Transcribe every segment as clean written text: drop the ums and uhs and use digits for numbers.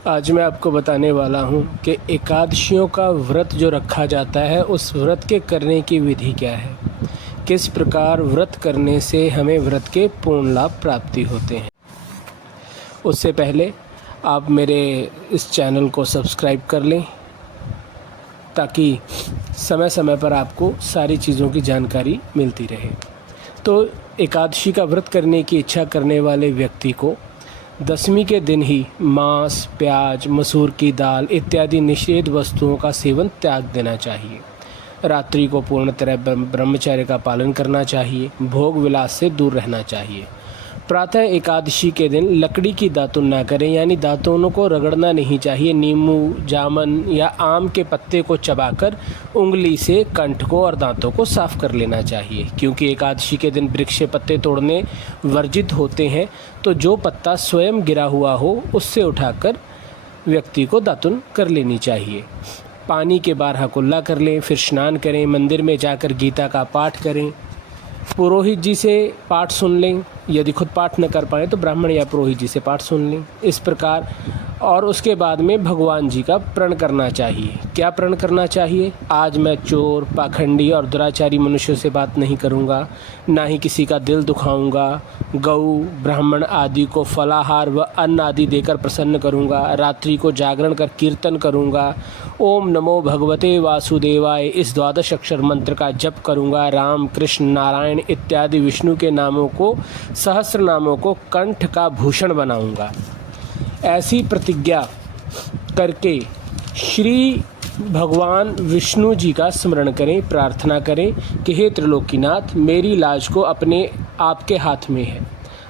आज मैं आपको बताने वाला हूँ कि एकादशियों का व्रत जो रखा जाता है उस व्रत के करने की विधि क्या है, किस प्रकार व्रत करने से हमें व्रत के पूर्ण लाभ प्राप्ति होते हैं। उससे पहले आप मेरे इस चैनल को सब्सक्राइब कर लें ताकि समय समय पर आपको सारी चीज़ों की जानकारी मिलती रहे। तो एकादशी का व्रत करने की इच्छा करने वाले व्यक्ति को दशमी के दिन ही मांस, प्याज, मसूर की दाल इत्यादि निषेध वस्तुओं का सेवन त्याग देना चाहिए। रात्रि को पूर्ण तरह ब्रह्मचर्य का पालन करना चाहिए। भोग विलास से दूर रहना चाहिए। प्रातः एकादशी के दिन लकड़ी की दातुन ना करें, यानी दातुनों को रगड़ना नहीं चाहिए। नींबू, जामुन या आम के पत्ते को चबाकर उंगली से कंठ को और दांतों को साफ कर लेना चाहिए, क्योंकि एकादशी के दिन वृक्ष से पत्ते तोड़ने वर्जित होते हैं। तो जो पत्ता स्वयं गिरा हुआ हो उससे उठाकर व्यक्ति को दातुन कर लेनी चाहिए। पानी के बारह कुल्ला कर लें, फिर स्नान करें, मंदिर में जाकर गीता का पाठ करें, पुरोहित जी से पाठ सुन लें। यदि खुद पाठ न कर पाए तो ब्राह्मण या पुरोहित जी से पाठ सुन लें। इस प्रकार और उसके बाद में भगवान जी का प्रण करना चाहिए। क्या प्रण करना चाहिए? आज मैं चोर, पाखंडी और दुराचारी मनुष्यों से बात नहीं करूँगा, ना ही किसी का दिल दुखाऊंगा। गऊ, ब्राह्मण आदि को फलाहार व अन्न आदि देकर प्रसन्न करूँगा। रात्रि को जागरण कर कीर्तन करूँगा। ओम नमो भगवते वासुदेवाय इस 12 अक्षर मंत्र का जप करूँगा। राम, कृष्ण, नारायण इत्यादि विष्णु के नामों को, सहस्र नामों को कंठ का भूषण बनाऊँगा। ऐसी प्रतिज्ञा करके श्री भगवान विष्णु जी का स्मरण करें, प्रार्थना करें कि हे त्रिलोकीनाथ, मेरी लाज को अपने आपके हाथ में है,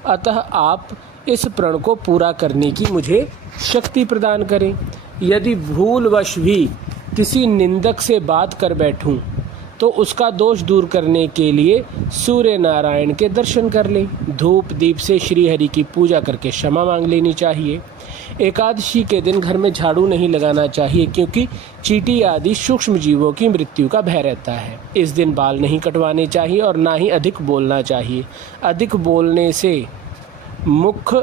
अतः आप इस प्रण को पूरा करने की मुझे शक्ति प्रदान करें। यदि भूलवश भी किसी निंदक से बात कर बैठूं तो उसका दोष दूर करने के लिए सूर्य नारायण के दर्शन कर लें। धूप दीप से श्री हरि की पूजा करके क्षमा मांग लेनी चाहिए। एकादशी के दिन घर में झाड़ू नहीं लगाना चाहिए, क्योंकि चींटी आदि सूक्ष्म जीवों की मृत्यु का भय रहता है। इस दिन बाल नहीं कटवाने चाहिए और ना ही अधिक बोलना चाहिए। अधिक बोलने से मुख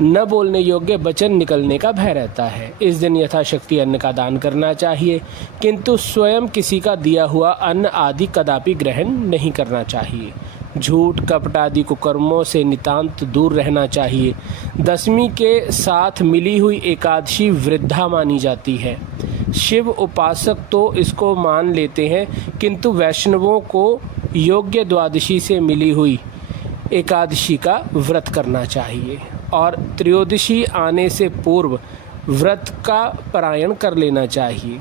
न बोलने योग्य वचन निकलने का भय रहता है। इस दिन यथाशक्ति अन्न का दान करना चाहिए, किंतु स्वयं किसी का दिया हुआ अन्न आदि कदापि ग्रहण नहीं करना चाहिए। झूठ, कपट आदि कुकर्मों से नितांत दूर रहना चाहिए। दशमी के साथ मिली हुई एकादशी वृद्धा मानी जाती है। शिव उपासक तो इसको मान लेते हैं, किंतु वैष्णवों को योग्य द्वादशी से मिली हुई एकादशी का व्रत करना चाहिए और त्रयोदशी आने से पूर्व व्रत का पारायण कर लेना चाहिए।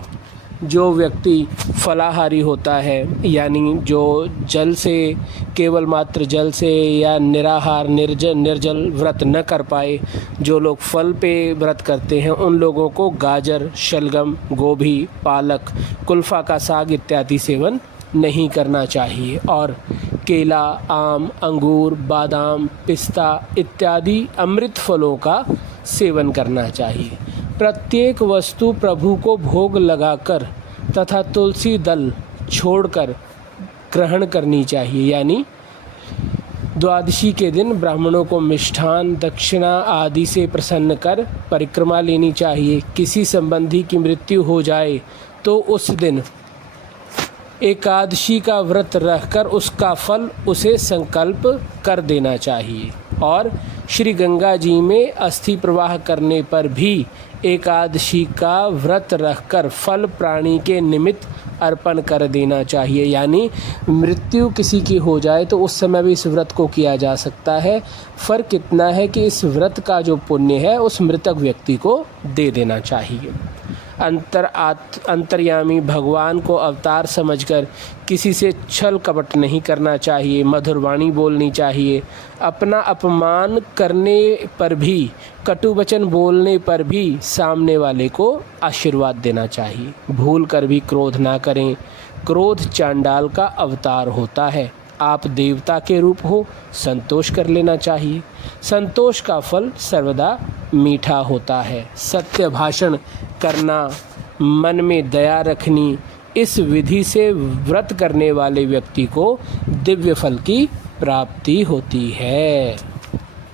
जो व्यक्ति फलाहारी होता है, यानी जो जल से, केवल मात्र जल से या निराहार निर्जल व्रत न कर पाए, जो लोग फल पे व्रत करते हैं, उन लोगों को गाजर, शलगम, गोभी, पालक, कुल्फा का साग इत्यादि सेवन नहीं करना चाहिए और केला, आम, अंगूर, बादाम, पिस्ता इत्यादि अमृत फलों का सेवन करना चाहिए। प्रत्येक वस्तु प्रभु को भोग लगाकर तथा तुलसी दल छोड़कर ग्रहण करनी चाहिए, यानी द्वादशी के दिन ब्राह्मणों को मिष्ठान, दक्षिणा आदि से प्रसन्न कर परिक्रमा लेनी चाहिए। किसी संबंधी की मृत्यु हो जाए तो उस दिन एकादशी का व्रत रहकर उसका फल उसे संकल्प कर देना चाहिए और श्री गंगा जी में अस्थि प्रवाह करने पर भी एकादशी का व्रत रखकर फल प्राणी के निमित्त अर्पण कर देना चाहिए। यानी मृत्यु किसी की हो जाए तो उस समय भी इस व्रत को किया जा सकता है। फ़र्क इतना है कि इस व्रत का जो पुण्य है उस मृतक व्यक्ति को दे देना चाहिए। अंतर्यामी भगवान को अवतार समझकर किसी से छल कपट नहीं करना चाहिए। मधुर वाणी बोलनी चाहिए। अपना अपमान करने पर भी, कटु वचन बोलने पर भी सामने वाले को आशीर्वाद देना चाहिए। भूल कर भी क्रोध ना करें। क्रोध चांडाल का अवतार होता है। आप देवता के रूप हो, संतोष कर लेना चाहिए। संतोष का फल सर्वदा मीठा होता है। सत्य भाषण करना, मन में दया रखनी, इस विधि से व्रत करने वाले व्यक्ति को दिव्य फल की प्राप्ति होती है।